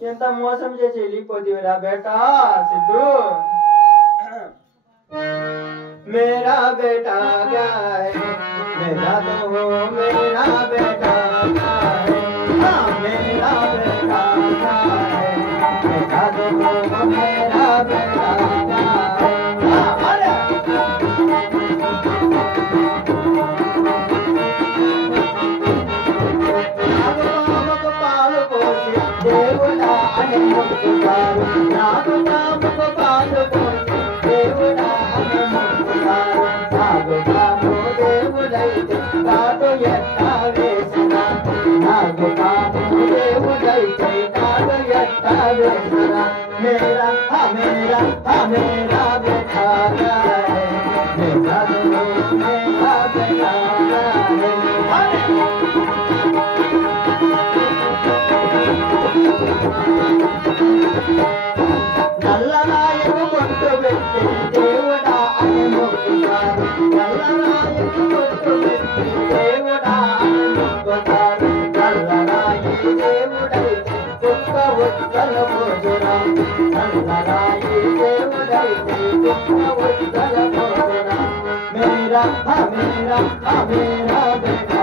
ఎంత మోసం చేసి వెళ్ళిపోతీవిరా బేటా సిద్ధు मेरा बेटा क्या है मेरा तो हो मेरा बेटा क्या है हाँ मेरा बेटा क्या है मेरा तो हो मेरा बेटा क्या है हाँ अरे नागपामक पाल पोषि దేవుడా అని మొక్కుతారు నాగపామక పాలు పోషి దేవుడా అని మొక్కుతారు నాగపాము దేవుడైతే కాదు ఎట్టా వేసిన నాగపాము దేవుడైతే కాదు ఎట్టా వేసిన మేరా మేరా బేటా మేరా మేరా బేటా నల్లరాయకు కొట్టు పెట్టి దేవుడా అని మొక్కుతారు నల్లరాయకు కొట్టు పెట్టి దేవుడా అని మొక్కుతారు నల్లరాయి దేవుడైతే కుక్క ఉత్తల భోజనం నల్లరాయి దేవుడైతే కుక్క ఉత్తల భోజనం మేరా మేరా బేటా